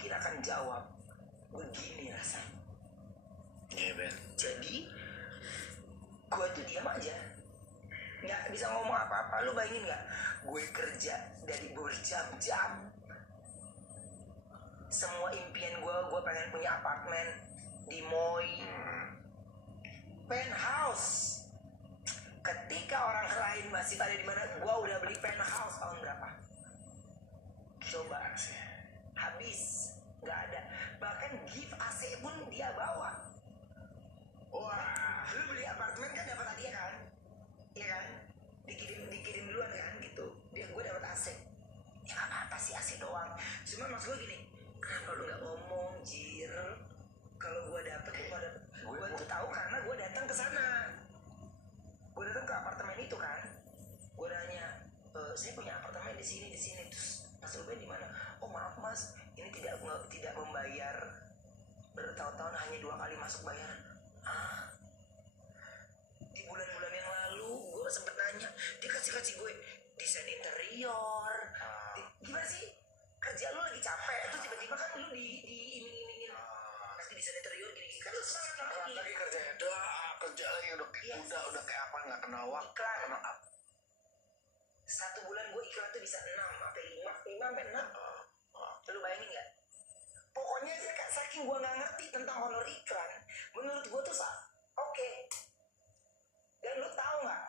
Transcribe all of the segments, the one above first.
mungkin akan jawab begini rasanya. Iya Ben. Jadi gue tuh diam aja, nggak bisa ngomong apa-apa. Lu bayangin nggak, gue kerja dari berjam-jam, semua impian gue pengen punya apartemen di Moi, penthouse. Ketika orang lain masih pada di mana, gue udah beli penthouse tahun berapa? Coba habis, nggak ada. Bahkan gift AC pun dia bawa. Wah, lu beli apartemen kan dapat hadiah kan? Iya kan? Dikirim duluan kan gitu. Gue dapat AC. Ya nggak apa-apa sih AC doang. Cuma maksud gue gini, kenapa lu nggak ngomong, Jir? Kalau gue dapet, gue tuh tahu karena gue datang ke sana. Gue datang ke apartemen itu kan. Gue nanya, saya punya apartemen di sini. Terus Mas Ruben di mana? Oh maaf Mas, ini tidak membayar bertahun-tahun, hanya 2 kali masuk bayaran. Di bulan-bulan yang lalu gue sempet nanya, dia kasih gue desain interior. Gimana sih, kerja lu lagi capek terus tiba-tiba kan lu diiming-imingin kasih desain interior gini kan, lu semangat lagi kerjanya kerja lagi udah kayak apa, nggak kenal waktu, iklan. kenal apa. 1 bulan gue iklan tuh bisa 6 sampai 5 sampai 6. Lu bayangin nggak? Pokoknya saking gue nggak ngerti tentang honor iklan, menurut gue tuh oke. Dan lu tahu nggak?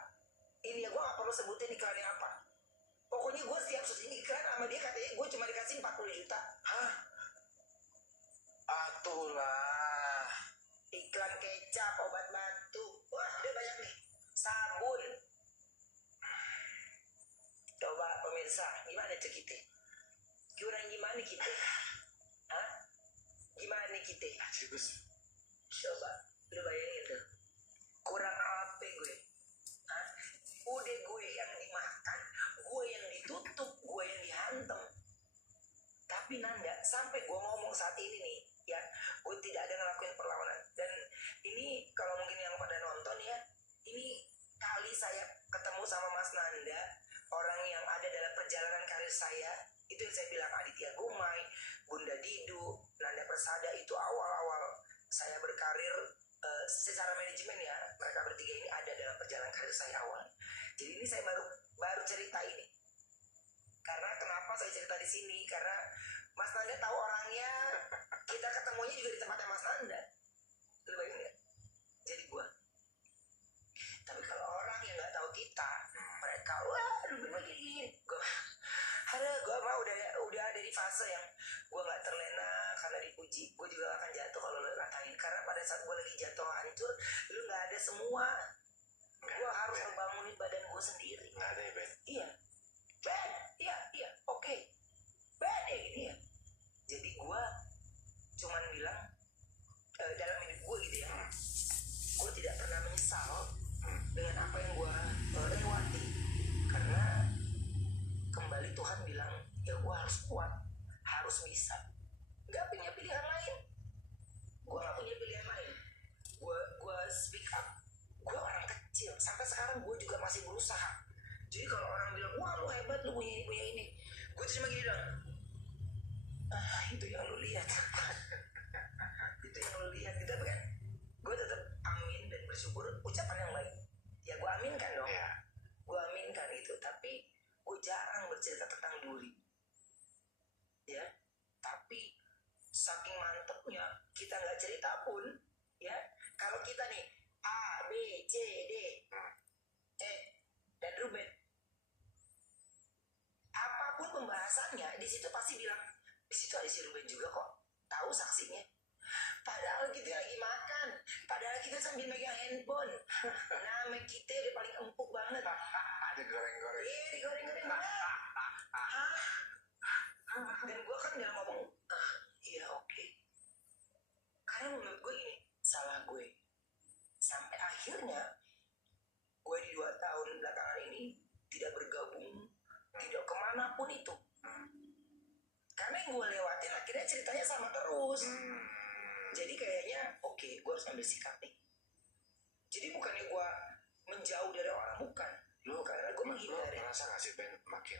Ini ya gue nggak perlu sebutin iklannya apa. Pokoknya gue setiap syuting iklan sama dia katanya gue cuma dikasih 40 juta. Hah? Atulah. Iklan kecap, obat batuk, wah udah banyak nih. Sabun. Coba pemirsa, gimana tuh kita? Gimana kita? Hah? Gimana kita? Bagus. Coba, lu bayangin tuh. Kurang apa gue? Hah? Udah gue yang dimakan, gue yang ditutup, gue yang dihantem. Tapi Nanda, sampai gue ngomong saat ini nih, ya, gue tidak ada ngelakuin perlawanan. Dan ini kalau mungkin yang pada nonton ya, ini kali saya ketemu sama Mas Nanda, orang yang ada dalam perjalanan karir saya. Itu yang saya bilang, Aditya Gumai, Bunda Didu, Nanda Persada, itu awal-awal saya berkarir secara manajemen ya. Mereka bertiga ini ada dalam perjalanan karir saya awal. Jadi ini saya baru cerita ini. Karena kenapa saya cerita di sini? Karena Mas Nanda tahu orangnya, kita ketemunya juga di tempatnya Mas Nanda. Lu bayangin nggak? Jadi gua. Tapi kalau orang yang nggak tahu kita, mereka wah lu begini. Gue mah udah ada di fase yang gue nggak terlena karena dipuji. Gue juga akan jatuh kalau lo ngatain. Karena pada saat gue lagi jatuh hancur, lu nggak ada semua. Gue harus ngebangunin badan gue sendiri. Nggak ada ya Ben? Iya. Ben, iya, oke. Ben ya gini ya. Jadi gue cuman bilang dalam hidup gue gitu ya, gue tidak pernah menyesal dengan apa yang gue lewati. Karena kembali Tuhan bilang, ya gue harus kuat, harus bisa. Gak punya pilihan lain. Gue gak punya pilihan lain. Gue speak up. Gue orang kecil, sampai sekarang gue juga masih berusaha. Jadi kalau orang bilang, wah lu hebat, lu punya ini, gue cuma gini dong, itu yang lu lihat. Itu yang lu lihat gitu kan. Gue tetap amin dan bersyukur ucapan yang baik. Ya gue aminkan dong. Iya. Gue aminkan itu, tapi gue jarang bercerita tentang Duli. Ya, tapi saking mantepnya kita nggak cerita pun, ya. Kalau kita nih A, B, C, D, E, dan Ruben, apapun pembahasannya di situ pasti bilang, di situ ada si Ruben juga kok, tahu saksinya. Padahal kita lagi makan, padahal kita sambil megang handphone. Nama kita udah paling empuk banget. Ada goreng-goreng. Iya, digoreng-goreng banget. Dan gue kan gak ngomong, iya oke. Karena menurut gue ini salah gue. Sampai akhirnya gue di 2 tahun belakangan ini tidak bergabung, tidak kemanapun itu. Karena yang gue lewatin akhirnya ceritanya sama terus. Jadi kayaknya oke, gue harus ambil sikap nih. Jadi bukannya gue menjauh dari orang, bukan. Karena gue menghindari. Lo merasa gak sih Ben makin